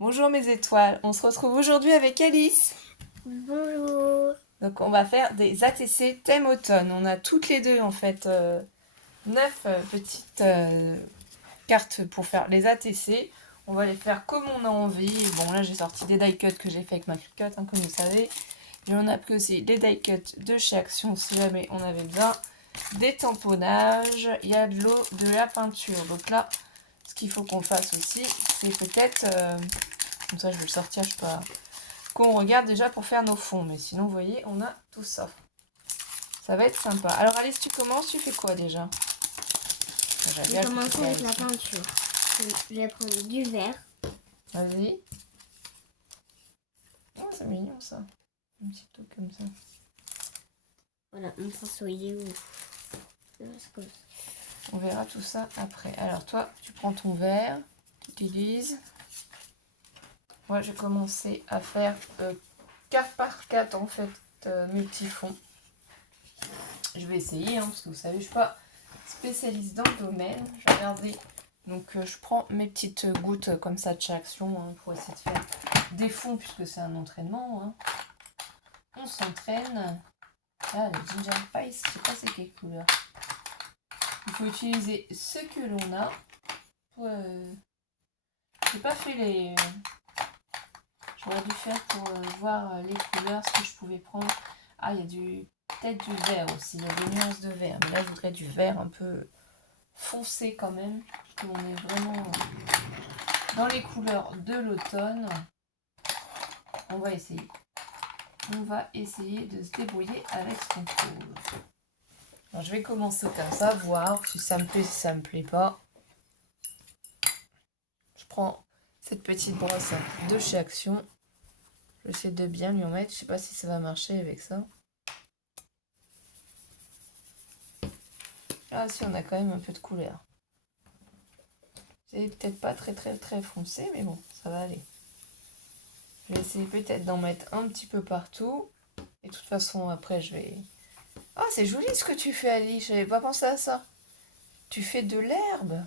Bonjour mes étoiles, on se retrouve aujourd'hui avec Alice. Bonjour. Donc on va faire des ATC thème automne. On a toutes les deux en fait 9 petites cartes pour faire les ATC. On va les faire comme on a envie. Bon là j'ai sorti des die cuts que j'ai fait avec ma Cricut comme vous savez. Mais on a pris aussi les die cuts de chez Action si jamais on avait besoin. Des tamponnages, il y a de l'eau, de la peinture. Donc là ce qu'il faut qu'on fasse aussi c'est peut-être... comme ça je vais le sortir, je sais pas... qu'on regarde déjà pour faire nos fonds. Mais sinon, vous voyez, on a tout ça. Ça va être sympa. Alors Alice, tu commences, tu fais quoi déjà? Je vais commencer avec la peinture. Je vais prendre du vert. Vas-y. Oh, c'est mignon ça. Un petit truc comme ça. Voilà, mon pinceau il est où? On verra tout ça après. Alors toi, tu prends ton verre, tu utilises. Moi, j'ai commencé à faire 4 par 4 en fait, multifonds. Je vais essayer, hein, parce que vous savez, je suis pas spécialiste dans le domaine. Je vais regarder. Donc, je prends mes petites gouttes comme ça de chez Action hein, pour essayer de faire des fonds, puisque c'est un entraînement. Hein. On s'entraîne. Ah, le ginger spice, je sais pas c'est quelle couleur. Il faut utiliser ce que l'on a. J'ai pas fait les... J'aurais dû faire pour voir les couleurs, ce que je pouvais prendre. Ah, il y a peut-être du vert aussi. Il y a des nuances de vert. Mais là, je voudrais du vert un peu foncé quand même. Parce qu'on est vraiment dans les couleurs de l'automne. On va essayer. On va essayer de se débrouiller avec ce qu'on trouve. Alors, je vais commencer comme ça, voir si ça me plaît, si ça me plaît pas. Je prends cette petite brosse de chez Action. Je vais essayer de bien lui en mettre. Je sais pas si ça va marcher avec ça. Ah si, on a quand même un peu de couleur. C'est peut-être pas très foncé, mais bon, ça va aller. Je vais essayer peut-être d'en mettre un petit peu partout. Et de toute façon, après, je vais... Ah, c'est joli ce que tu fais, Ali. J'avais pas pensé à ça. Tu fais de l'herbe.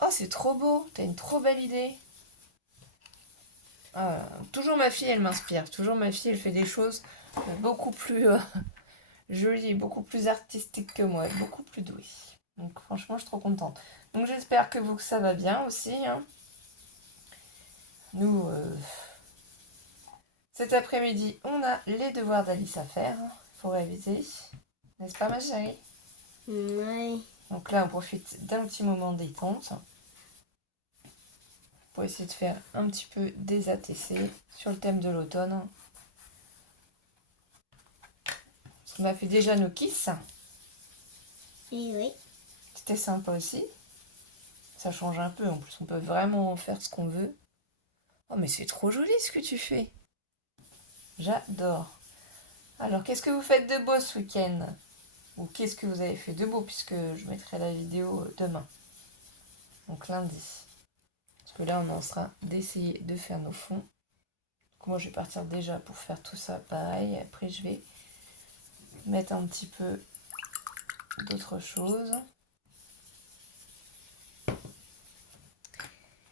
Oh, c'est trop beau. T'as une trop belle idée. Ah, toujours ma fille, elle m'inspire. Toujours ma fille, elle fait des choses beaucoup plus jolies, beaucoup plus artistiques que moi. Beaucoup plus douée. Donc, franchement, je suis trop contente. Donc, j'espère que vous, ça va bien aussi. Hein. Nous, cet après-midi, on a les devoirs d'Alice à faire. Il faut réviser. N'est-ce pas, ma chérie? Oui. Donc là, on profite d'un petit moment de détente pour essayer de faire un petit peu des ATC sur le thème de l'automne. On a fait déjà nos kisses. Et oui. C'était sympa aussi. Ça change un peu. En plus, on peut vraiment faire ce qu'on veut. Oh, mais c'est trop joli ce que tu fais. J'adore. Alors, qu'est-ce que vous faites de beau ce week-end? Ou qu'est-ce que vous avez fait de beau puisque je mettrai la vidéo demain. Donc lundi. Parce que là, on en sera d'essayer de faire nos fonds. Donc moi, je vais partir déjà pour faire tout ça pareil. Après, je vais mettre un petit peu d'autres choses.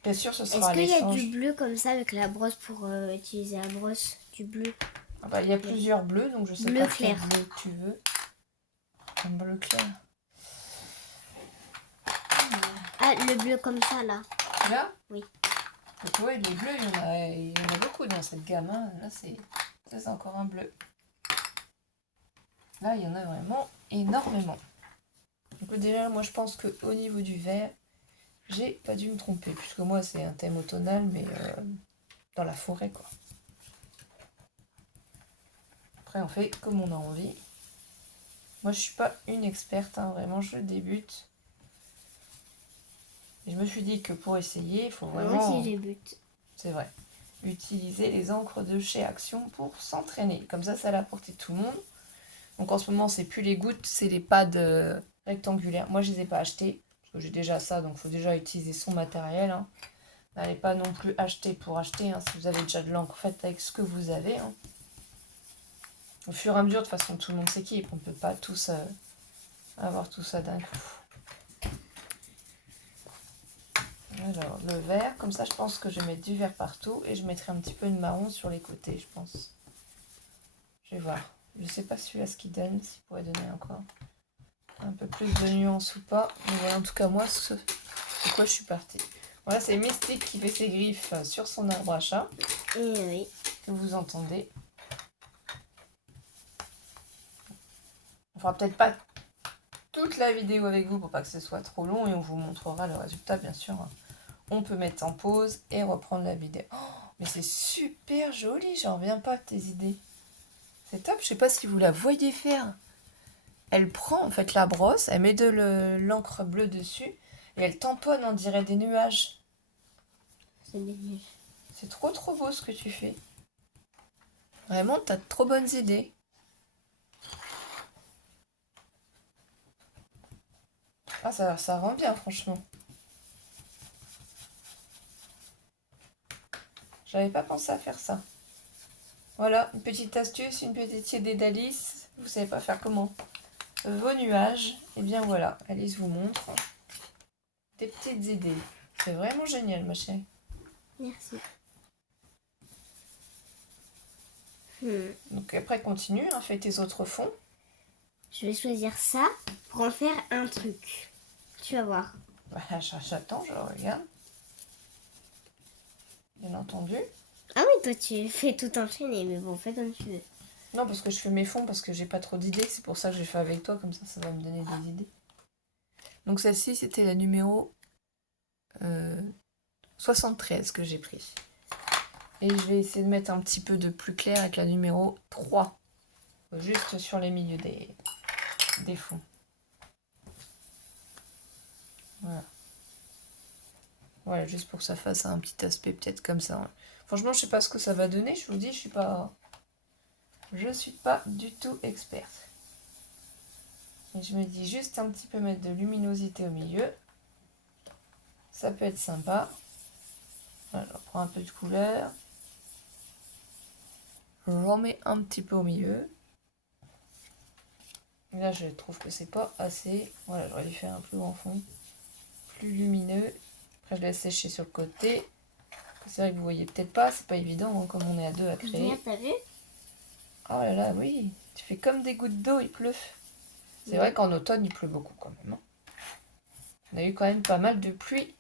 Bien sûr, ce sera Est-ce qu'il y a l'échange. du bleu comme ça avec la brosse pour utiliser la brosse? Du bleu. Ah bah, il y a plusieurs bleus, donc je sais Bleu pas quel clair. bleu tu veux. Un bleu clair. Ah, le bleu comme ça là. Là? Oui. Donc ouais, les bleus, il y en a beaucoup dans cette gamme. Hein. Là, c'est encore un bleu. Là, il y en a vraiment énormément. Donc déjà, moi, je pense qu'au niveau du vert, j'ai pas dû me tromper. Puisque moi, c'est un thème automnal, mais dans la forêt, quoi. Après, on fait comme on a envie. Moi, je suis pas une experte, hein, vraiment, je débute. Et je me suis dit que pour essayer, il faut vraiment... Moi aussi j'ai but. C'est vrai. Utiliser les encres de chez Action pour s'entraîner. Comme ça, c'est à la portée de tout le monde. Donc en ce moment, c'est plus les gouttes, c'est les pads rectangulaires. Moi, je les ai pas achetés, parce que j'ai déjà ça, donc il faut déjà utiliser son matériel. Hein. N'allez pas non plus acheter pour acheter, hein, si vous avez déjà de l'encre, faites avec ce que vous avez. Hein. Au fur et à mesure, de toute façon, tout le monde s'équipe. On ne peut pas tous avoir tout ça d'un coup. Alors, le vert, comme ça, je pense que je vais mettre du vert partout et je mettrai un petit peu de marron sur les côtés, je pense. Je vais voir. Je sais pas celui-là ce qu'il donne, s'il pourrait donner encore un peu plus de nuances ou pas. Mais voilà, en tout cas, moi, de quoi je suis partie. Voilà, c'est Mystique qui fait ses griffes sur son arbre à chat. Et oui. Que vous entendez. On fera peut-être pas toute la vidéo avec vous pour pas que ce soit trop long et on vous montrera le résultat, bien sûr. On peut mettre en pause et reprendre la vidéo. Oh, mais c'est super joli, j'en reviens pas à tes idées. C'est top, je sais pas si vous la voyez faire. Elle prend en fait la brosse, elle met de l'encre bleue dessus et elle tamponne, on dirait des nuages. C'est des... C'est trop beau ce que tu fais. Vraiment, t'as de trop bonnes idées. Ah, ça rend bien, franchement. J'avais pas pensé à faire ça. Voilà, une petite astuce, une petite idée d'Alice. Vous savez pas faire comment vos nuages. Et bien voilà, Alice vous montre des petites idées. C'est vraiment génial, ma chérie. Merci. Donc après, continue, hein, fais tes autres fonds. Je vais choisir ça pour en faire un truc. Tu vas voir. Bah, j'attends, je regarde. Bien entendu. Ah oui, toi tu fais tout enchaîner, mais bon, fais comme tu veux. Non, parce que je fais mes fonds parce que j'ai pas trop d'idées. C'est pour ça que j'ai fait avec toi, comme ça va me donner des idées. Donc celle-ci, c'était la numéro 73 que j'ai pris. Et je vais essayer de mettre un petit peu de plus clair avec la numéro 3. Juste sur les milieux des fonds. Voilà. Voilà, juste pour que ça fasse un petit aspect peut-être comme ça. Franchement, je sais pas ce que ça va donner. Je vous dis, je suis pas du tout experte. Et je me dis juste un petit peu mettre de luminosité au milieu. Ça peut être sympa. Voilà, je prends un peu de couleur. Je remets un petit peu au milieu. Et là, je trouve que c'est pas assez. Voilà, j'aurais dû faire un plus grand fond. Plus lumineux. Après, je laisse sécher sur le côté. C'est vrai que vous voyez peut-être pas, c'est pas évident hein, comme on est à deux à créer. Regarde, t'as vu? Oh là là, oui. Tu fais comme des gouttes d'eau, il pleut. C'est vrai qu'en automne, il pleut beaucoup quand même. Hein. On a eu quand même pas mal de pluie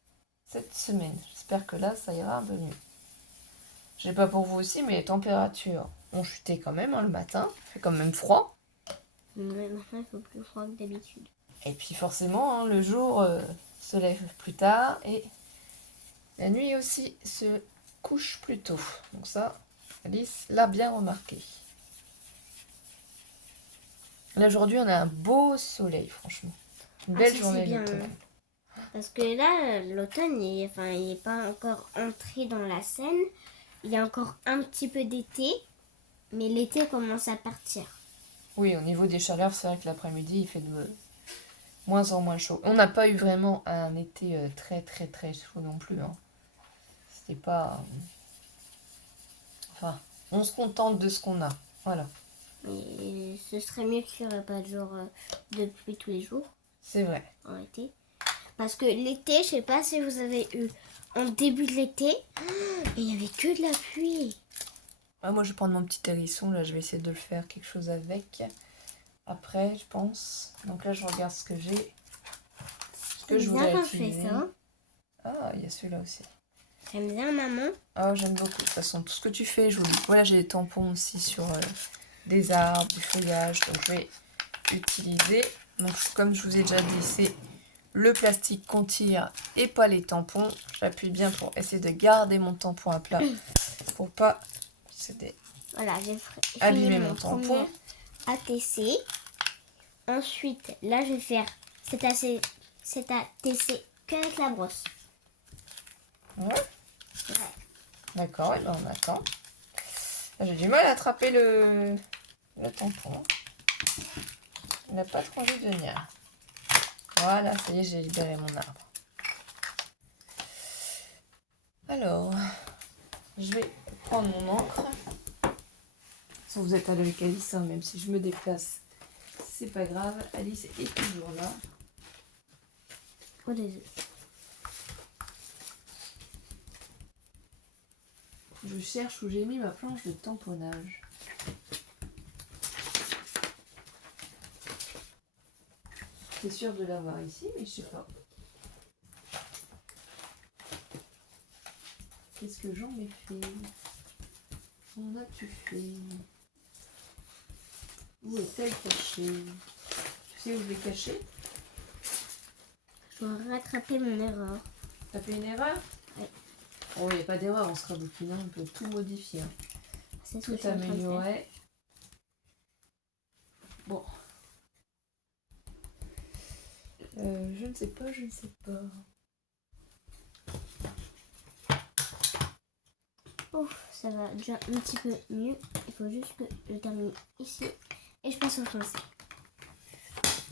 cette semaine. J'espère que là, ça ira un peu mieux. Je sais pas pour vous aussi, mais les températures ont chuté quand même hein, le matin. Il fait quand même froid. Mais maintenant, il faut plus froid que d'habitude. Et puis forcément, hein, le jour se lève plus tard et la nuit aussi se couche plus tôt. Donc ça, Alice l'a bien remarqué. Là, aujourd'hui, on a un beau soleil, franchement. Une belle journée d'automne. Parce que là, l'automne, il est pas encore entré dans la scène. Il y a encore un petit peu d'été, mais l'été commence à partir. Oui, au niveau des chaleurs, c'est vrai que l'après-midi, il fait de moins en moins chaud. On n'a pas eu vraiment un été très chaud non plus. Hein. C'était pas... Enfin, on se contente de ce qu'on a. Voilà. Mais ce serait mieux qu'il n'y aurait pas de jour de pluie tous les jours. C'est vrai. En été. Parce que l'été, je sais pas si vous avez eu en début de l'été, il n'y avait que de la pluie. Ah, moi, je vais prendre mon petit hérisson. Là, je vais essayer de le faire quelque chose avec. Après, je pense. Donc là, je regarde ce que j'ai. Ce que je voulais utiliser. Fait ça. Ah, il y a celui-là aussi. J'aime bien, maman. Ah, j'aime beaucoup. De toute façon, tout ce que tu fais est joli. Voilà, j'ai des tampons aussi sur des arbres, du feuillage. Donc, je vais utiliser. Donc, comme je vous ai déjà dit, c'est le plastique qu'on tire et pas les tampons. J'appuie bien pour essayer de garder mon tampon à plat pour pas voilà, j'ai abîmer mon tampon. ATC. Ensuite, là, je vais faire cet ATC qu'avec la brosse. Ouais. D'accord, et ben on attend. J'ai du mal à attraper le tampon. Il n'a pas trop envie de venir. Voilà, ça y est, j'ai libéré mon arbre. Alors, je vais prendre mon encre. Si vous êtes avec Alice, hein, même si je me déplace, c'est pas grave. Alice est toujours là. Oh, désolé. Je cherche où j'ai mis ma planche de tamponnage. C'est sûr de l'avoir ici, mais je sais pas. Qu'est-ce que j'en ai fait? Qu'en as-tu fait? Où est-elle cachée? Tu sais où je l'ai cachée? Je dois rattraper mon erreur. T'as fait une erreur? Oui. Oh, il n'y a pas d'erreur en scrapbooking, on peut tout modifier. C'est ce que Tout je suis en train de faire. améliorer. Bon. Je ne sais pas, je ne sais pas. Oh, ça va déjà un petit peu mieux. Il faut juste que je termine ici. Et je passe au français.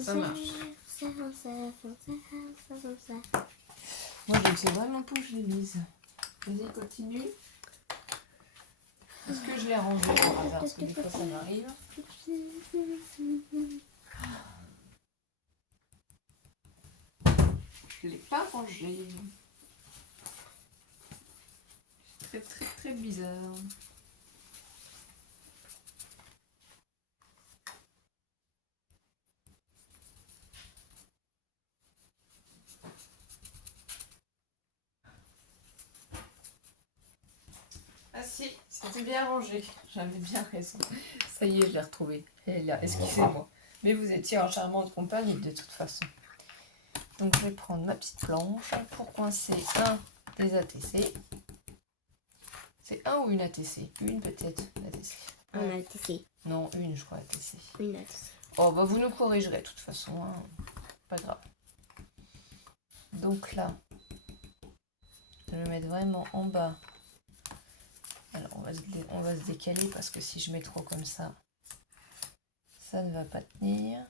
Ça marche. Ça. Moi, je ne sais vraiment pas où je l'ai mise. Vas-y, continue. Est-ce que je l'ai rangée par hasard? Parce que des fois, ça m'arrive. Je ne l'ai pas rangée. Très, très, très bizarre. Ah si, c'était bien rangé. J'avais bien raison. Ça y est, je l'ai retrouvée. Elle est là, excusez-moi. Mais vous étiez en charmante compagnie de toute façon. Donc je vais prendre ma petite planche pour coincer un des ATC. C'est un ou une ATC? Une peut-être ATC. Un ATC. Non, une je crois ATC. Une ATC. Oh bah vous nous corrigerez de toute façon. Hein. Pas grave. Donc là, je vais mettre vraiment en bas. Alors on va se décaler parce que si je mets trop comme ça ne va pas tenir.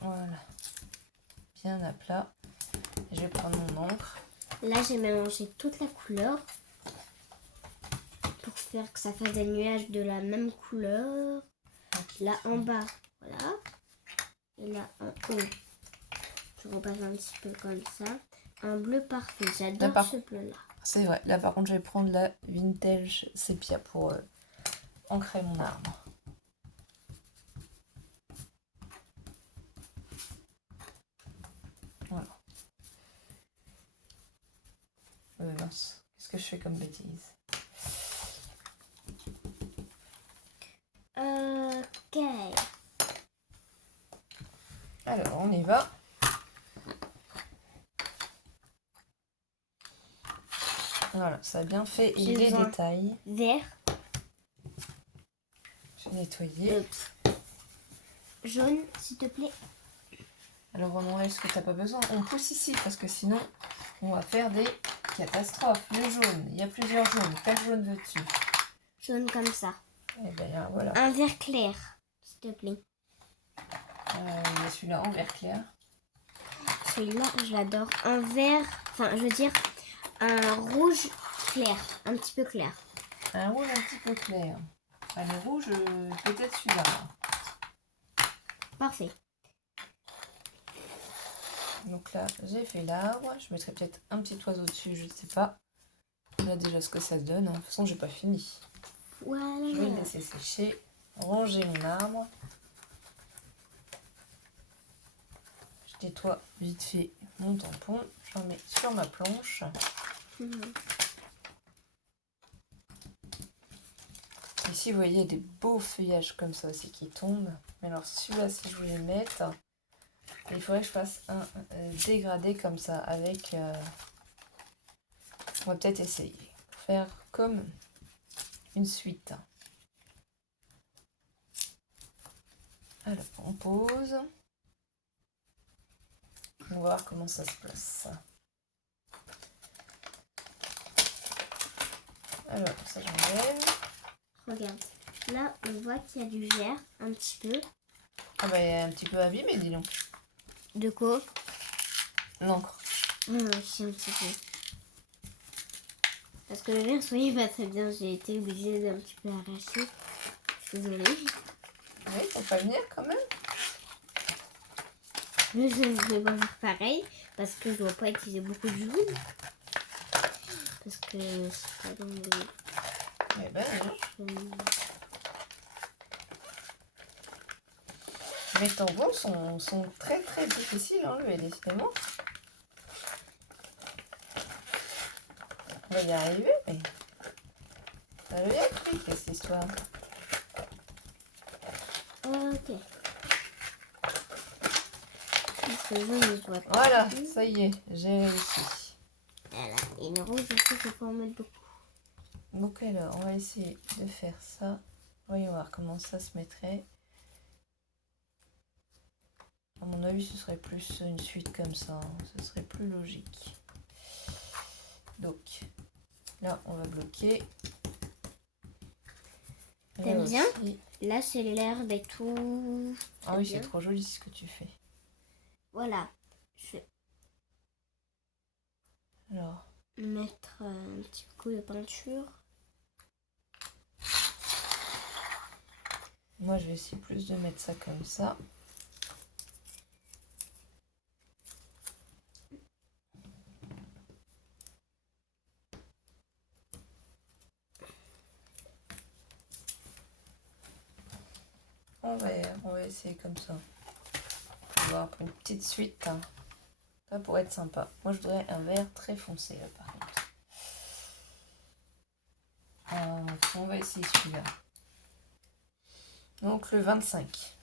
Voilà. Bien à plat. Je vais prendre mon encre. Là, j'ai mélangé toute la couleur pour faire que ça fasse des nuages de la même couleur. Là en bas, voilà. Et là en haut, je repasse un petit peu comme ça. Un bleu parfait, j'adore ce bleu-là. C'est vrai. Là, par contre, je vais prendre la Vintage Sepia pour ancrer mon arbre. Voilà. Mince. Qu'est-ce que je fais comme bêtise? Ok. Alors, on y va. Voilà, ça a bien fait. Et les détails. Vert. Je vais nettoyer. Jaune, s'il te plaît. Alors, on enlève ce que tu n'as pas besoin. On pousse ici parce que sinon, on va faire des catastrophes. Le jaune, il y a plusieurs jaunes. Quel jaune veux-tu? Jaune comme ça. Eh bien, voilà. Un vert clair, s'il te plaît. Il y a celui-là en vert clair. Celui-là, je l'adore. Un vert, enfin, je veux dire, un rouge clair, un petit peu clair. Un rouge un petit peu clair. Ah, le rouge, peut-être celui-là. Parfait. Donc là, j'ai fait l'arbre. Je mettrai peut-être un petit oiseau dessus, je ne sais pas. Là déjà ce que ça donne. De toute façon, j'ai pas fini. Voilà. Je vais le laisser sécher. Ranger mon arbre. Je nettoie vite fait mon tampon. J'en mets sur ma planche. Ici, vous voyez, il y a des beaux feuillages comme ça aussi qui tombent. Mais alors celui-là, si je voulais mettre, il faudrait que je fasse un dégradé comme ça avec... on va peut-être essayer. Pour faire comme une suite. Alors, on pose. On va voir comment ça se place. Alors, ça j'enlève. Regarde, là on voit qu'il y a du vert, un petit peu. Ah bah il est un petit peu abîmé, dis donc. De quoi? L'encre. Oui, c'est un petit peu. Parce que le vert soyait pas très bien, j'ai été obligée d'un petit peu arracher. Je suis désolée. Oui, faut pas venir quand même. Mais je ne vais pas faire pareil parce que je ne dois pas utiliser beaucoup de jaune. parce que c'est pas dans le... Eh ben non. Les tampons sont très très difficiles à enlever, décidément. On va y arriver, mais ça devient compliqué cette histoire. Ok. Ce jaune, il doit pas Voilà, partir. ça y est, j'ai réussi. Voilà. Et le rouge aussi, il faut en mettre beaucoup. Donc alors, on va essayer de faire ça. Voyons voir comment ça se mettrait. À mon avis, ce serait plus une suite comme ça. Hein. Ce serait plus logique. Donc, là, on va bloquer. T'aimes bien? Aussi. Là, c'est l'herbe et tout. Ah oui, bien. c'est trop joli ce que tu fais. Voilà. Je vais Alors, mettre un petit coup de peinture. moi, je vais essayer plus de mettre ça comme ça. On va essayer comme ça. On va voir pour une petite suite. Hein. Ça pourrait être sympa. Moi, je voudrais un vert très foncé, là, par contre. On va essayer celui-là. Donc, le 25.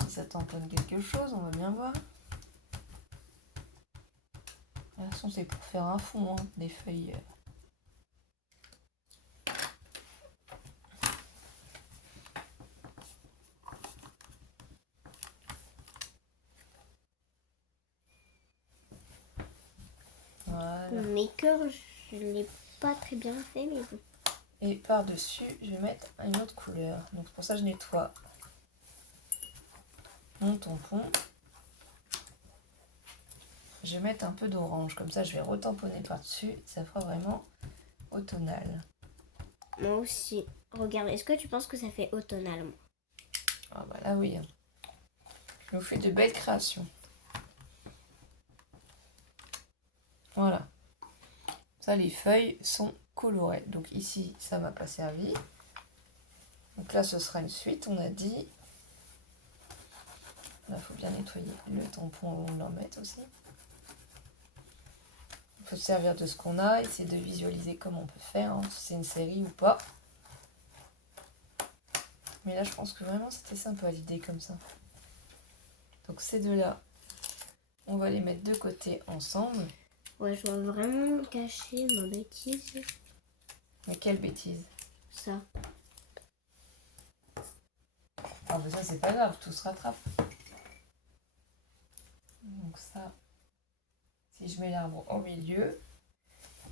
Si ça tamponne quelque chose, on va bien voir. De toute façon, c'est pour faire un fond, hein, des feuilles. Voilà. Mes cœurs, je ne l'ai pas très bien fait, mais bon. Et par-dessus, je vais mettre une autre couleur. Donc, pour ça, je nettoie mon tampon. Je vais mettre un peu d'orange. Comme ça, je vais retamponner par-dessus. Ça fera vraiment automnal. Moi aussi. Regarde, est-ce que tu penses que ça fait automnal, moi? Ah bah là, oui. Je vous fais de belles créations. Voilà. Ça, les feuilles sont colorées. Donc ici, ça m'a pas servi. Donc là, ce sera une suite, on a dit. Là, il faut bien nettoyer le tampon où on l'en met aussi. Il faut se servir de ce qu'on a, essayer de visualiser comment on peut faire, hein, si c'est une série ou pas. Mais là, je pense que vraiment, c'était sympa l'idée comme ça. Donc ces deux-là, on va les mettre de côté ensemble. Ouais, je dois vraiment cacher ma bêtise. Mais quelle bêtise! Ça. Ah bah ça, c'est pas grave, tout se rattrape. Donc ça, si je mets l'arbre au milieu,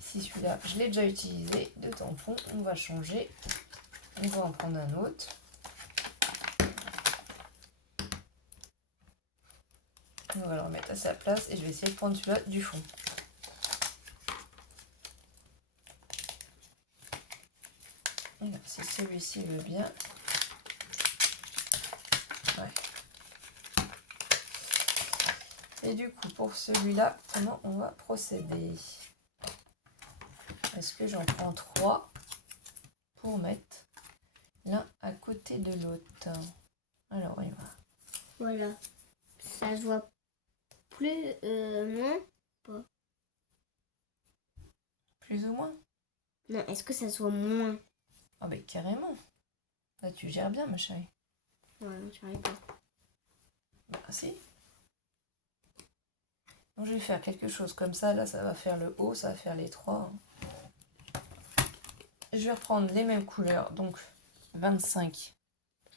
si celui-là, je l'ai déjà utilisé de tampon, on va changer. On va en prendre un autre. On va le remettre à sa place et je vais essayer de prendre celui-là du fond. Alors, si celui-ci veut bien. Ouais. Et du coup, pour celui-là, comment on va procéder? Est-ce que j'en prends 3 pour mettre l'un à côté de l'autre? Alors, on y va. Voilà. Ça se voit plus, moins. Pas. Plus ou moins? Non, est-ce que ça se voit moins? Ah ben carrément. Là, tu gères bien, ma chérie. Ouais, non, j'arrive pas. Bah si. Donc, je vais faire quelque chose comme ça. Là, ça va faire le haut, ça va faire les 3. Je vais reprendre les mêmes couleurs. Donc, 25.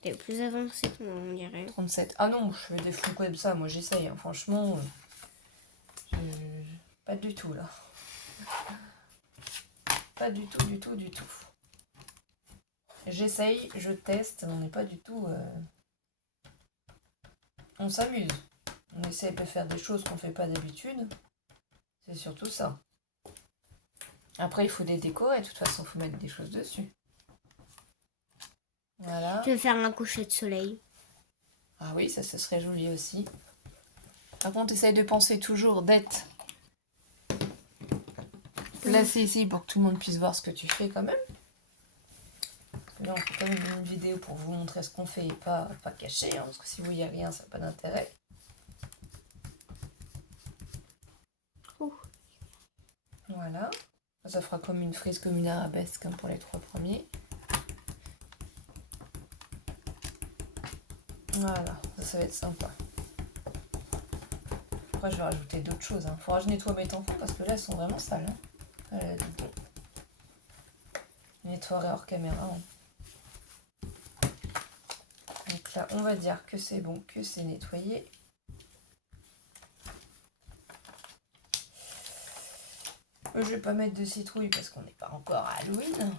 T'es plus avancé que moi, on dirait. 37. Ah non, je fais des fonds comme ça. Moi, j'essaye. Hein. Franchement, pas du tout, là. Pas du tout, du tout, du tout. J'essaye, je teste. On n'est pas du tout... On s'amuse. On essaye de faire des choses qu'on ne fait pas d'habitude. C'est surtout ça. Après, il faut les décorer. De toute façon, il faut mettre des choses dessus. Voilà. Je vais faire un coucher de soleil. Ah oui, ça, ce serait joli aussi. Par contre, essaye de penser toujours d'être placer ici pour que tout le monde puisse voir ce que tu fais quand même. Parce que là, on fait quand même une vidéo pour vous montrer ce qu'on fait et pas cacher. Hein, parce que si vous voyez rien, ça n'a pas d'intérêt. Voilà. Ça fera comme une frise, comme une arabesque hein, pour les 3 premiers. Voilà, ça va être sympa. Après, je vais rajouter d'autres choses. Hein. Faudra que je nettoie mes tampons parce que là, elles sont vraiment sales. Hein. Je nettoierai hors caméra. Hein. Donc là, on va dire que c'est bon, que c'est nettoyé. Je vais pas mettre de citrouille parce qu'on n'est pas encore à Halloween.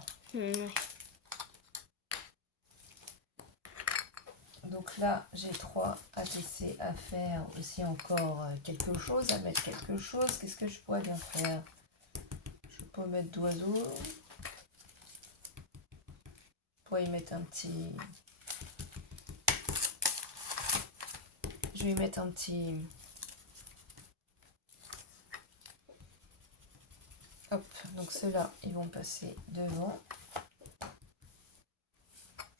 Donc là, j'ai 3 ATC à faire aussi encore quelque chose, à mettre quelque chose. Qu'est-ce que je pourrais bien faire? Je peux mettre d'oiseau. Je pourrais y mettre un petit... Je vais y mettre un petit... Hop, donc ceux-là, ils vont passer devant.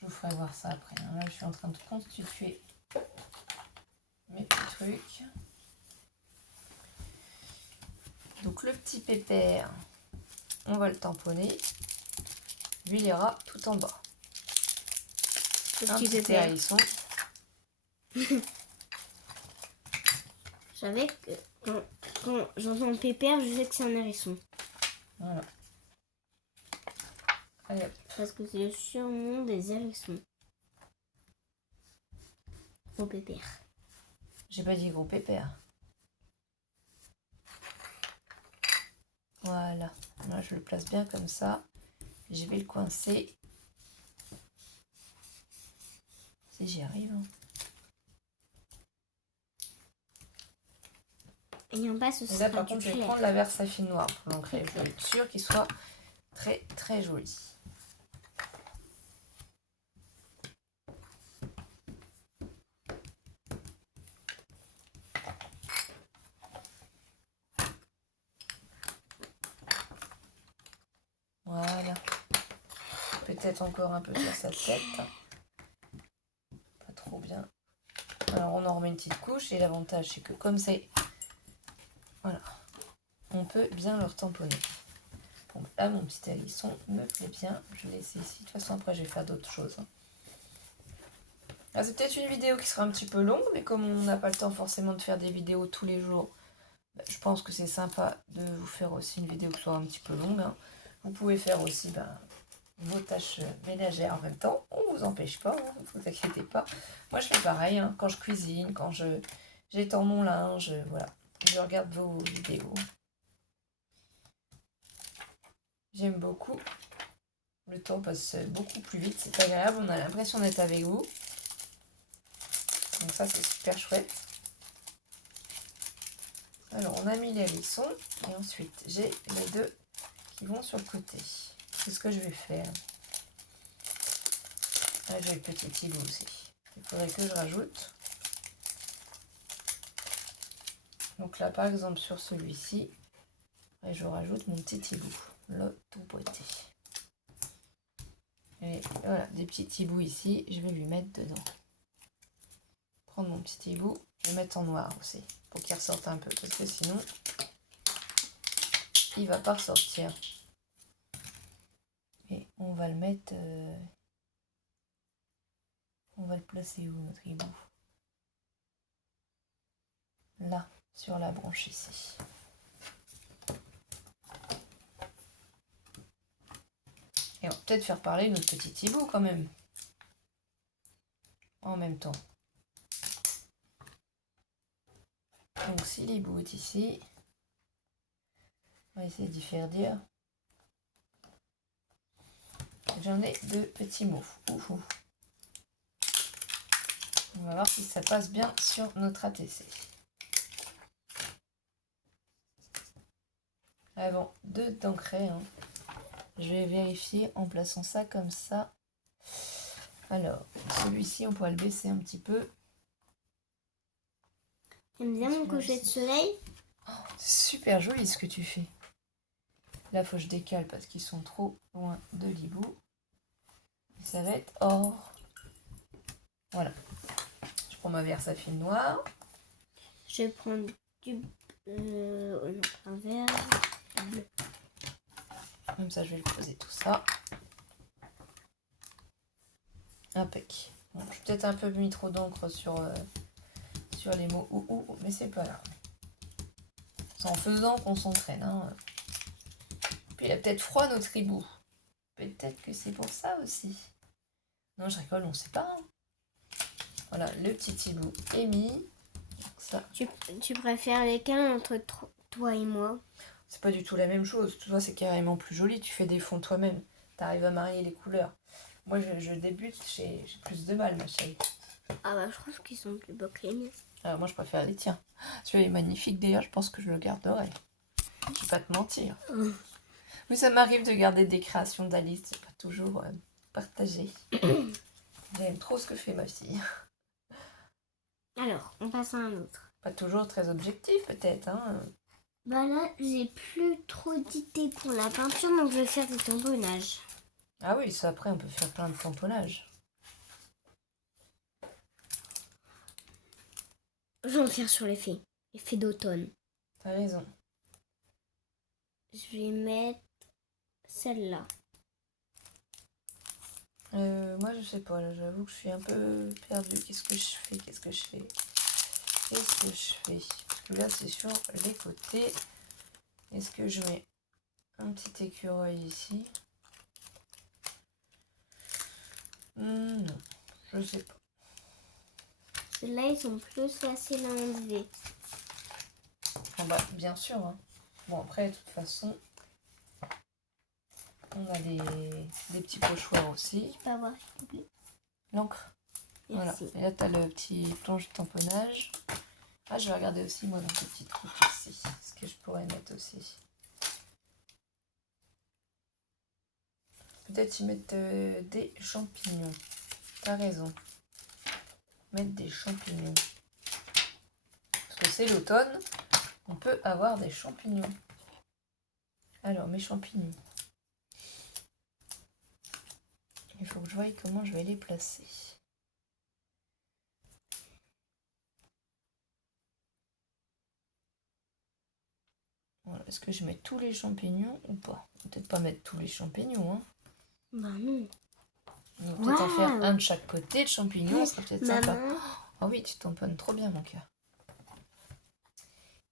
Je vous ferai voir ça après. Là, je suis en train de constituer mes petits trucs. Donc le petit pépère, on va le tamponner. Lui, il ira tout en bas. Le Un petit petit pépère. hérisson. Je savais que quand j'entends pépère, je sais que c'est un hérisson. Voilà. Allez hop. Parce que c'est le surnom des hérissons. Gros pépère. J'ai pas dit gros pépère. Voilà. Là, je le place bien comme ça. Je vais le coincer. Si j'y arrive. Hein. Et en bas, ce Et sera là, par du contre, je vais clair. prendre la Versafine noire pour l'ancrer. Je veux être sûre qu'il soit très, très joli. Voilà. Peut-être encore un peu sur sa tête. Pas trop bien. Alors, on en remet une petite couche. Et l'avantage, c'est que comme c'est... Voilà. On peut bien le tamponner. Bon, là, mon petit hérisson me plaît bien. Je vais laisser ici. De toute façon, après, je vais faire d'autres choses. Ah, c'est peut-être une vidéo qui sera un petit peu longue, mais comme on n'a pas le temps forcément de faire des vidéos tous les jours, je pense que c'est sympa de vous faire aussi une vidéo qui soit un petit peu longue. Hein. Vous pouvez faire aussi vos tâches ménagères en même temps. On ne vous empêche pas, ne vous inquiétez pas. Moi, je fais pareil. Hein. Quand je cuisine, quand j'étends mon linge, voilà. Je regarde vos vidéos. J'aime beaucoup. Le temps passe beaucoup plus vite. C'est agréable. On a l'impression d'être avec vous. Donc ça, c'est super chouette. Alors, on a mis les hérissons. Et ensuite, j'ai les 2 qui vont sur le côté. C'est ce que je vais faire. Là, j'ai le petit hibou aussi. Il faudrait que je rajoute. Donc là, par exemple, sur celui-ci, je rajoute mon petit hibou. Le tout beauté. Et voilà, des petits hiboux ici. Je vais lui mettre dedans. Prendre mon petit hibou. Je vais mettre en noir aussi. Pour qu'il ressorte un peu. Parce que sinon, il va pas ressortir. Et on va le mettre... On va le placer où, notre hibou? Là, sur la branche ici. Et on va peut-être faire parler notre petit hibou quand même. En même temps. Donc si l'hibou est ici, on va essayer d'y faire dire. J'en ai 2 petits mots. Ouhou. On va voir si ça passe bien sur notre ATC. Avant d'ancrer, hein, je vais vérifier en plaçant ça comme ça. Alors, celui-ci, on pourrait le baisser un petit peu. T'aimes bien mon coucher de soleil? Oh, c'est super joli ce que tu fais. Là, faut que je décale parce qu'ils sont trop loin de l'hibou. Et ça va être or. Voilà. Je prends ma verse à fil noir. Je vais prendre un verre bleu. Comme ça, je vais le poser tout ça. Impec. Bon, j'ai peut-être un peu mis trop d'encre sur les mots ou, mais c'est pas grave. C'est en faisant qu'on s'entraîne. Hein. Puis il a peut-être froid notre hibou. Peut-être que c'est pour ça aussi. Non, je rigole, on sait pas. Hein. Voilà, le petit hibou est mis. Ça. Tu préfères lesquels entre toi et moi? C'est pas du tout la même chose. Toi, c'est carrément plus joli. Tu fais des fonds toi-même. Tu arrives à marier les couleurs. Moi, je débute, j'ai plus de mal, ma chérie. Ah bah, je trouve qu'ils sont plus beaux que les miens. Alors, moi, je préfère les tiens. Celui-là est magnifique. D'ailleurs, je pense que je le garderai. Je vais pas te mentir. Mais ça m'arrive de garder des créations d'Alice. C'est pas toujours partagé. J'aime trop ce que fait ma fille. Alors, on passe à un autre. Pas toujours très objectif, peut-être. Hein. Bah là, j'ai plus trop d'idées pour la peinture, donc je vais faire des tamponnages. Ah oui, ça après, on peut faire plein de tamponnages. Je vais en faire sur l'effet d'automne. T'as raison. Je vais mettre celle-là. Moi, je sais pas, là, j'avoue que je suis un peu perdue. Qu'est-ce que je fais? Parce que là, c'est sur les côtés. Est-ce que je mets un petit écureuil ici? Non, je sais pas. Ceux-là, ils sont plus faciles à enlever. Ah bah, bien sûr. Hein. Bon, après, de toute façon, on a des petits pochoirs aussi. Tu peux avoir, s'il te plaît. L'encre. Voilà. Merci. Et là, tu as le petit planche de tamponnage. Ah, je vais regarder aussi, moi, dans ce petit truc ici. Ce que je pourrais mettre aussi. Peut-être y mettre des champignons. T'as raison. Mettre des champignons. Parce que c'est l'automne, on peut avoir des champignons. Alors, mes champignons. Il faut que je voie comment je vais les placer. Voilà. Est-ce que je mets tous les champignons ou pas? Peut-être pas mettre tous les champignons. Hein. Bah non. On va peut-être en faire un de chaque côté de champignons, ça serait peut-être sympa. Maman. Ah oui, tu tamponnes trop bien, mon cœur.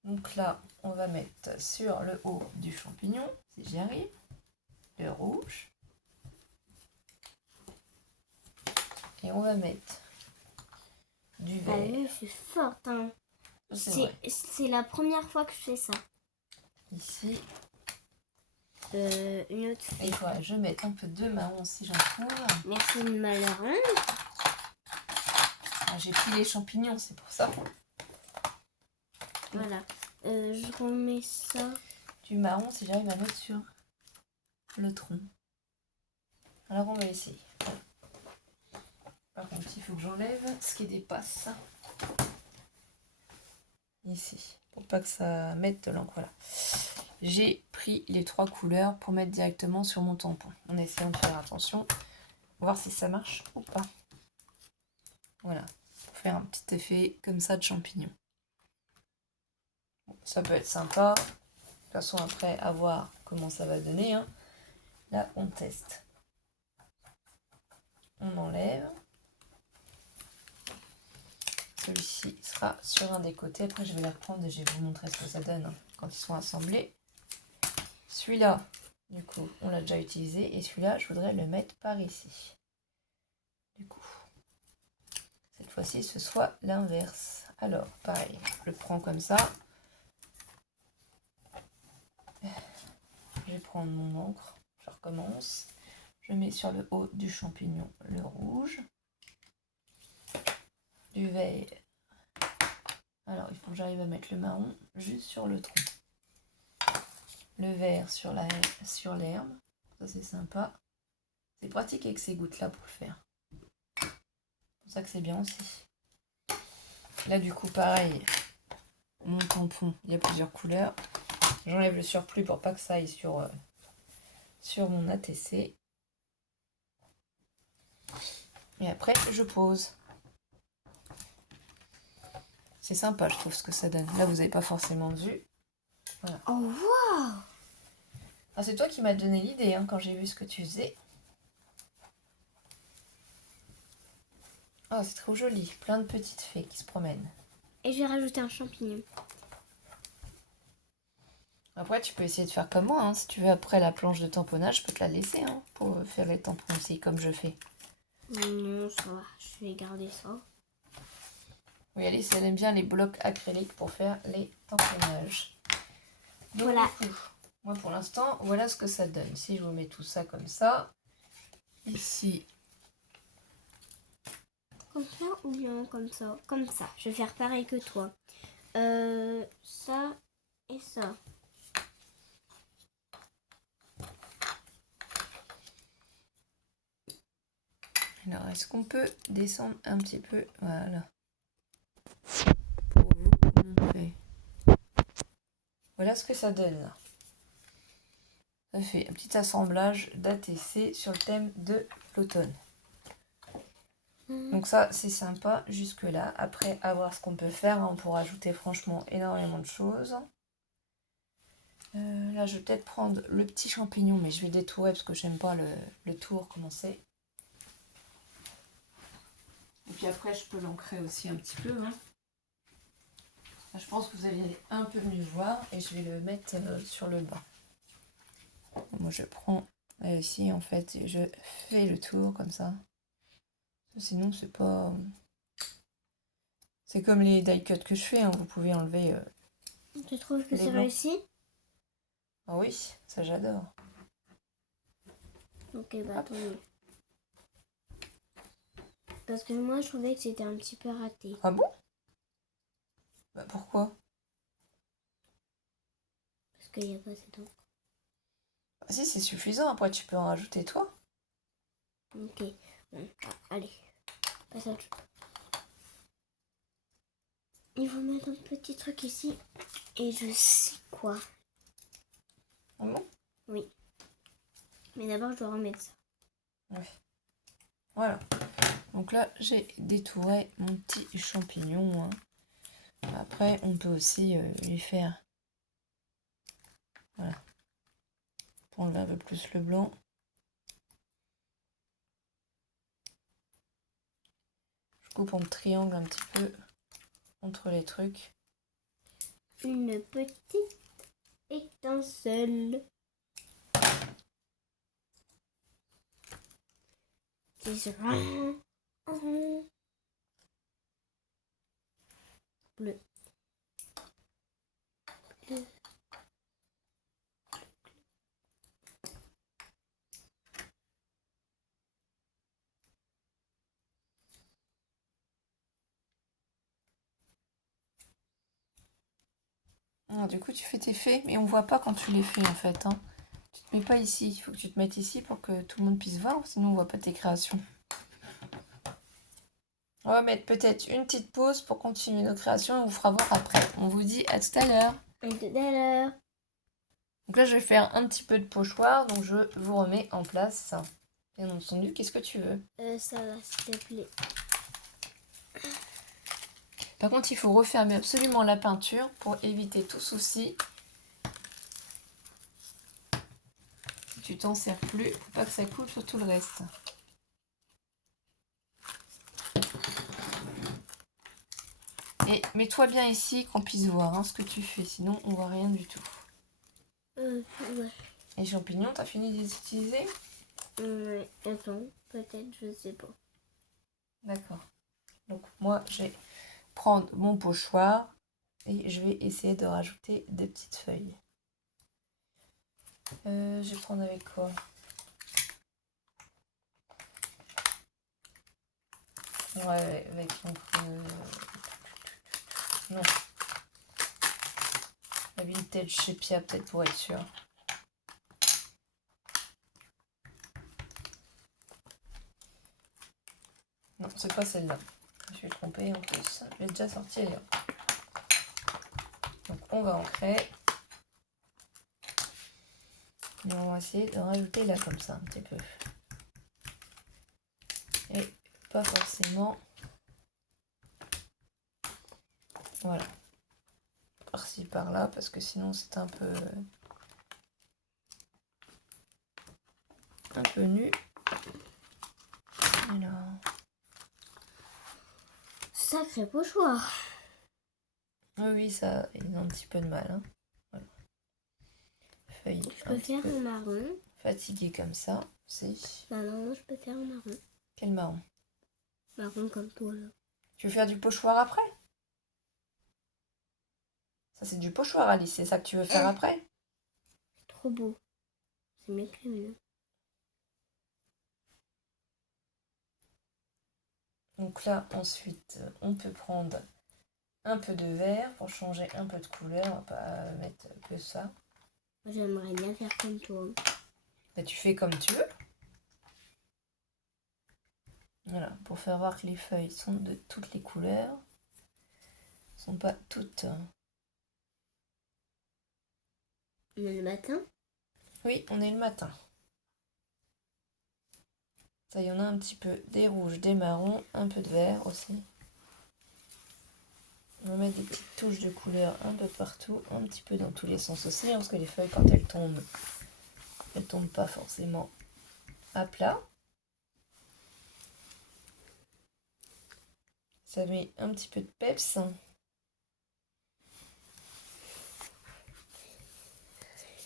Donc là, on va mettre sur le haut du champignon, si j'y arrive, le rouge. Et on va mettre du vert. Ah oui, je suis forte. Hein. C'est la première fois que je fais ça. Ici. Une autre. Et voilà, je vais mettre un peu de marron si j'en trouve. Merci de malheureux. Ah, j'ai pris les champignons, c'est pour ça. Voilà. Je remets ça. Du marron si j'arrive à mettre sur le tronc. Alors on va essayer. Par contre, il faut que j'enlève ce qui dépasse. Ici, pour pas que ça mette de l'encre. Voilà. J'ai pris les 3 couleurs pour mettre directement sur mon tampon. En essayant de faire attention. Voir si ça marche ou pas. Voilà. Pour faire un petit effet comme ça de champignon. Bon, ça peut être sympa. De toute façon, après, à voir comment ça va donner. Hein. Là, on teste. On enlève. Celui-ci sera sur un des côtés. Après, je vais les reprendre et je vais vous montrer ce que ça donne hein, quand ils sont assemblés. Celui-là, du coup, on l'a déjà utilisé. Et celui-là, je voudrais le mettre par ici. Du coup, cette fois-ci, ce soit l'inverse. Alors, pareil, je le prends comme ça. Je vais prendre mon encre. Je recommence. Je mets sur le haut du champignon le rouge. Du vert. Alors, il faut que j'arrive à mettre le marron juste sur le tronc. Le vert sur l'herbe. Ça, c'est sympa. C'est pratique avec ces gouttes-là pour le faire. C'est pour ça que c'est bien aussi. Là, du coup, pareil. Mon tampon, il y a plusieurs couleurs. J'enlève le surplus pour pas que ça aille sur sur mon ATC. Et après, je pose. C'est sympa, je trouve, ce que ça donne. Là, vous n'avez pas forcément vu. Voilà. Oh, waouh! Ah, c'est toi qui m'as donné l'idée hein, quand j'ai vu ce que tu faisais. Oh, c'est trop joli. Plein de petites fées qui se promènent. Et je vais rajouter un champignon. Après, tu peux essayer de faire comme moi. Hein. Si tu veux, après la planche de tamponnage, je peux te la laisser hein, pour faire les tampons aussi, comme je fais. Non, ça va. Je vais garder ça. Oui, Alice, elle aime bien les blocs acryliques pour faire les tamponnages. Donc, Voilà. du coup, moi, pour l'instant, voilà ce que ça donne. Si je vous mets tout ça comme ça, ici, Comme ça ou bien comme ça? Comme ça. Je vais faire pareil que toi. Ça et ça. alors, est-ce qu'on peut descendre un petit peu? Voilà. Pour vous montrer. Voilà ce que ça donne là. Ça fait un petit assemblage d'ATC sur le thème de l'automne. Donc ça, c'est sympa jusque là. Après, à voir ce qu'on peut faire. On pourra ajouter franchement énormément de choses. Là, je vais peut-être prendre le petit champignon, mais je vais détourer parce que j'aime pas le tour comment c'est. Et puis après, je peux l'ancrer aussi un petit peu. Hein. Là, je pense que vous allez un peu mieux voir et je vais le mettre sur le bas. Moi, je prends ici, en fait, et je fais le tour comme ça. Sinon, c'est pas... C'est comme les die cuts que je fais, hein. Vous pouvez enlever... Tu trouves que les c'est blancs. réussi? Ah oui, ça j'adore. Ok, bah tant mieux. Parce que moi, je trouvais que c'était un petit peu raté. Ah bon? Bah pourquoi? Parce qu'il n'y a pas assez d'encre. Ah si, c'est suffisant. Après, tu peux en rajouter toi. Ok. Bon, allez. Passage. Il faut mettre un petit truc ici. Et je sais quoi. Ah bon? Oui. Mais d'abord, je dois remettre ça. Oui. Voilà. Donc là, j'ai détouré mon petit champignon. Hein. Après, on peut aussi lui faire... Voilà. Pour enlever un peu plus le blanc. Je coupe en triangle un petit peu entre les trucs. Une petite étincelle. Qui sera bleu. Bleu. Ah, du coup, tu fais tes faits, mais on voit pas quand tu les fais en fait. Hein. Tu te mets pas ici. Il faut que tu te mettes ici pour que tout le monde puisse voir, sinon on voit pas tes créations. On va mettre peut-être une petite pause pour continuer nos créations et on vous fera voir après. On vous dit à tout à l'heure. À tout à l'heure. Donc là, je vais faire un petit peu de pochoir, donc je vous remets en place. Bien entendu, qu'est-ce que tu veux? Ça va, s'il te plaît. Par contre, il faut refermer absolument la peinture pour éviter tout souci. Si tu t'en sers plus, faut pas que ça coule sur tout le reste. Et mets-toi bien ici qu'on puisse voir hein, ce que tu fais, sinon on voit rien du tout. Ouais. Les champignons, t'as fini de les utiliser? Attends, peut-être, je sais pas. D'accord. Donc moi, je vais prendre mon pochoir et je vais essayer de rajouter des petites feuilles. Je vais prendre avec quoi? Ouais, avec l'encre... Non. La vintage chez Pia, peut-être pour être sûr. Non, c'est pas celle-là. Je suis trompée en plus. Je l'ai déjà sorti ailleurs. Donc on va ancrer. Et on va essayer de rajouter là comme ça un petit peu. Et pas forcément. Voilà. Par-ci par-là, parce que sinon c'est un peu nu. Alors. Sacré pochoir. Oui, ça, ils ont un petit peu de mal. Hein. Voilà. Feuille Je peux faire un marron. Fatigué comme ça, c'est. Bah non, je peux faire un marron. Quel marron? Marron comme toi là. Tu veux faire du pochoir après? Ça c'est du pochoir, Alice, c'est ça que tu veux faire après? Trop beau. C'est mieux que le mien. Donc là, ensuite, on peut prendre un peu de vert pour changer un peu de couleur. On va pas mettre que ça. J'aimerais bien faire comme toi. Bah, tu fais comme tu veux. Voilà, pour faire voir que les feuilles sont de toutes les couleurs. Elles sont pas toutes. On est le matin? Oui, on est le matin. Ça y en a un petit peu des rouges, des marrons, un peu de vert aussi. On va mettre des petites touches de couleur un peu partout, un petit peu dans tous les sens aussi, hein, parce que les feuilles, quand elles tombent pas forcément à plat. Ça met un petit peu de peps.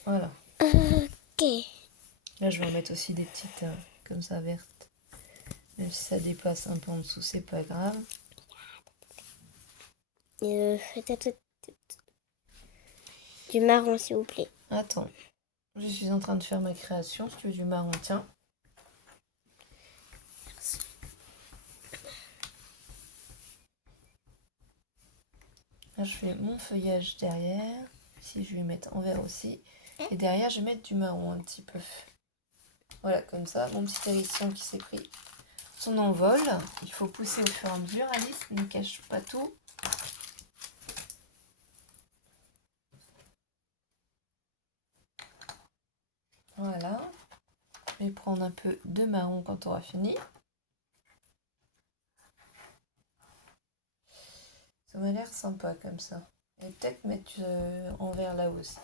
Voilà. Ok. Là, je vais en mettre aussi des petites comme ça vertes. Même si ça dépasse un peu en dessous, c'est pas grave. Du marron, s'il vous plaît. Attends, je suis en train de faire ma création. Si tu veux du marron, tiens. Merci. Là, je fais mon feuillage derrière. Ici, je vais mettre en vert aussi. Et derrière, je vais mettre du marron un petit peu. Voilà, comme ça, mon petit hérisson qui s'est pris son envol. Il faut pousser au fur et à mesure, Alice. Ne cache pas tout. Voilà. Je vais prendre un peu de marron quand on aura fini. Ça m'a l'air sympa comme ça. Et peut-être mettre en vert là aussi.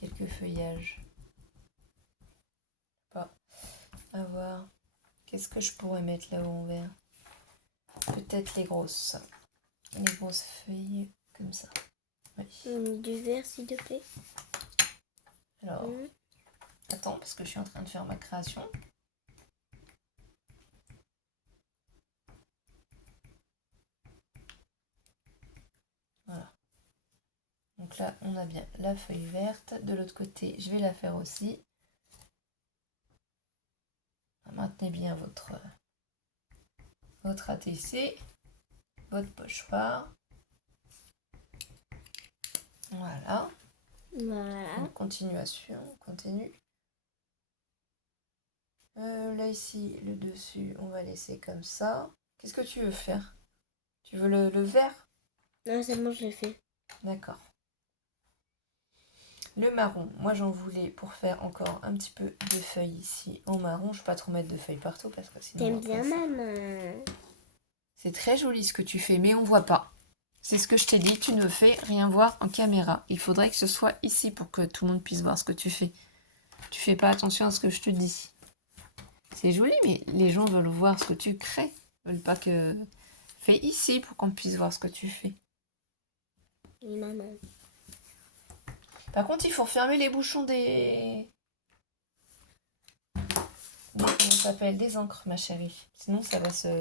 Quelques feuillages. Pas. À voir. Qu'est-ce que je pourrais mettre là-haut en vert? Peut-être les grosses. Les grosses feuilles comme ça. Oui. Du vert, s'il te plaît. Alors, attends, parce que je suis en train de faire ma création. Voilà. Donc là, on a bien la feuille verte. De l'autre côté, je vais la faire aussi. Maintenez bien votre ATC, votre pochoir. Voilà. Voilà. Une continuation, on continue. Là ici, le dessus, on va laisser comme ça. Qu'est-ce que tu veux faire? Tu veux le vert? Non, c'est bon, je l'ai fait. D'accord. Le marron, moi j'en voulais pour faire encore un petit peu de feuilles ici en marron. Je ne vais pas trop mettre de feuilles partout parce que sinon... T'aimes bien, maman? C'est très joli ce que tu fais, mais on voit pas. C'est ce que je t'ai dit, tu ne fais rien voir en caméra. Il faudrait que ce soit ici pour que tout le monde puisse voir ce que tu fais. Tu fais pas attention à ce que je te dis. C'est joli, mais les gens veulent voir ce que tu crées. Ils veulent pas que... Fais ici pour qu'on puisse voir ce que tu fais. Oui, maman. Par contre, il faut refermer les bouchons des... Comment ça s'appelle? Des encres, ma chérie. Sinon, ça va se...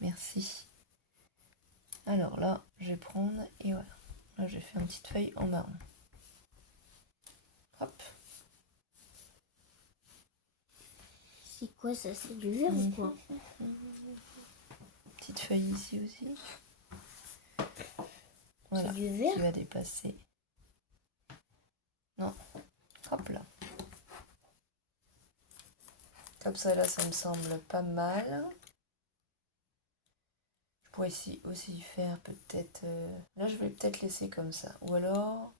Merci. Alors là, je vais prendre et voilà. Là, je vais faire une petite feuille en marron. Hop. C'est quoi ça? C'est du vert ou quoi? Petite feuille ici aussi. Voilà. C'est du vert? Qui va dépasser. Non. Hop là. Comme ça, là, ça me semble pas mal. Je pourrais ici aussi faire peut-être... Là, je vais peut-être laisser comme ça. Ou alors...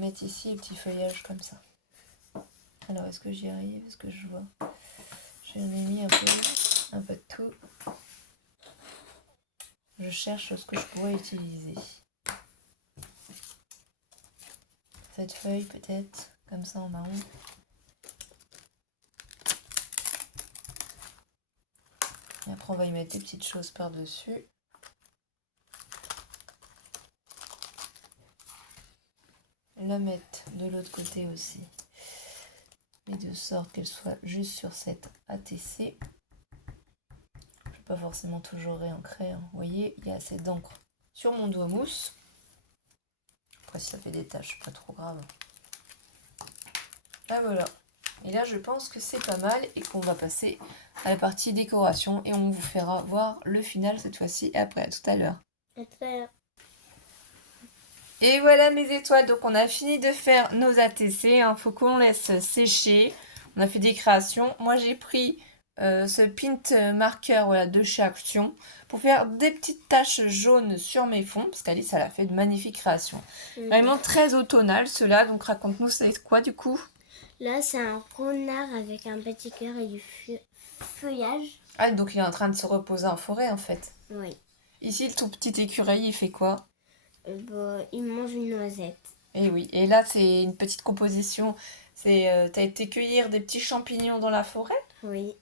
mettre ici les petits feuillages comme ça. Alors, est-ce que j'y arrive? Est-ce que je vois? J'en ai mis un peu de tout. Je cherche ce que je pourrais utiliser. Cette feuille peut-être, comme ça en marron. Et après on va y mettre des petites choses par-dessus. La mettre de l'autre côté aussi. Mais de sorte qu'elle soit juste sur cette ATC. Je ne vais pas forcément toujours réancrer. Hein. Vous voyez, il y a assez d'encre sur mon doigt mousse. Après si ça fait des taches, pas trop grave. Ah voilà. Et là je pense que c'est pas mal et qu'on va passer à la partie décoration et on vous fera voir le final cette fois-ci après. À tout à l'heure. À tout à l'heure. Et voilà mes étoiles, donc on a fini de faire nos ATC, il faut qu'on laisse sécher. On a fait des créations. Moi j'ai pris ce pint marqueur voilà, de chez Action pour faire des petites taches jaunes sur mes fonds, parce qu'Alice elle a fait de magnifiques créations. Vraiment très automnal ceux-là, donc raconte-nous c'est quoi du coup? Là c'est un renard avec un petit cœur et du feuillage. Ah donc il est en train de se reposer en forêt en fait. Oui. Ici le tout petit écureuil il fait quoi? Il mange une noisette. Et oui, et là c'est une petite composition. T'as été cueillir des petits champignons dans la forêt? Oui.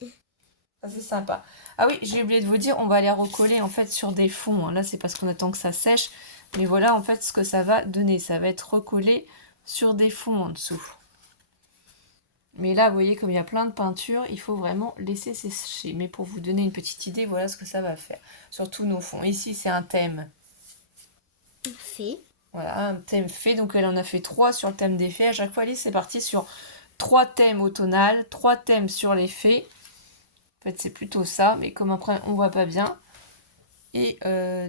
Ça c'est sympa. Ah oui, j'ai oublié de vous dire, on va les recoller en fait sur des fonds. Hein. Là c'est parce qu'on attend que ça sèche. Mais voilà en fait ce que ça va donner. Ça va être recollé sur des fonds en dessous. Mais là vous voyez comme il y a plein de peinture, il faut vraiment laisser sécher. Mais pour vous donner une petite idée, voilà ce que ça va faire. Sur tous nos fonds. Ici c'est un thème. Fait. Voilà, un thème fait. Donc elle en a fait 3 sur le thème des fées. À chaque fois, Alice, c'est parti sur 3 thèmes automnales, 3 thèmes sur les fées. En fait, c'est plutôt ça. Mais comme après, on voit pas bien. Et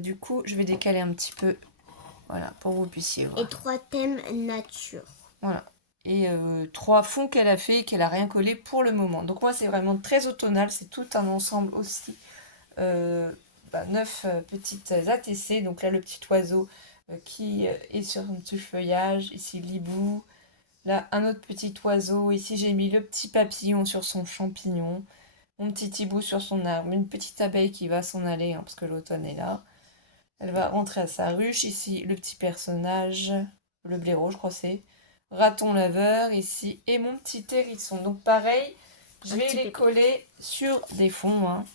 du coup, je vais décaler un petit peu. Voilà, pour que vous puissiez voir. Et 3 thèmes nature. Voilà. Et 3 fonds qu'elle a fait et qu'elle a rien collé pour le moment. Donc moi, c'est vraiment très automnal. C'est tout un ensemble aussi. 9 petites ATC. Donc là, le petit oiseau qui est sur un petit feuillage, ici l'hibou, là un autre petit oiseau, ici j'ai mis le petit papillon sur son champignon, mon petit hibou sur son arbre, une petite abeille qui va s'en aller, hein, parce que l'automne est là, elle va rentrer à sa ruche, ici le petit personnage, le blaireau je crois c'est, raton laveur ici, et mon petit hérisson, donc pareil, je vais les coller sur des fonds, hein.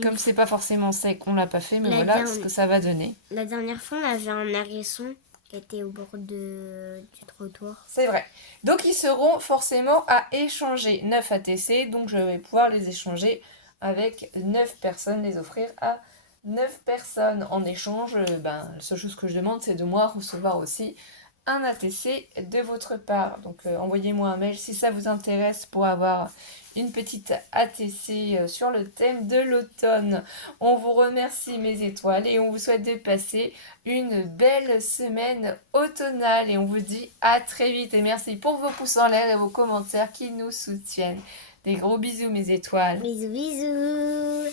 Comme c'est pas forcément sec, on l'a pas fait, mais voilà ce que ça va donner. La dernière fois, on avait un hérisson qui était au bord du trottoir. C'est vrai. Donc ils seront forcément à échanger 9 ATC, donc je vais pouvoir les échanger avec 9 personnes, les offrir à 9 personnes. En échange, la seule chose que je demande, c'est de moi recevoir aussi un ATC de votre part. Donc envoyez-moi un mail si ça vous intéresse pour avoir une petite ATC sur le thème de l'automne. On vous remercie mes étoiles et on vous souhaite de passer une belle semaine automnale et on vous dit à très vite et merci pour vos pouces en l'air et vos commentaires qui nous soutiennent. Des gros bisous mes étoiles. Bisous bisous.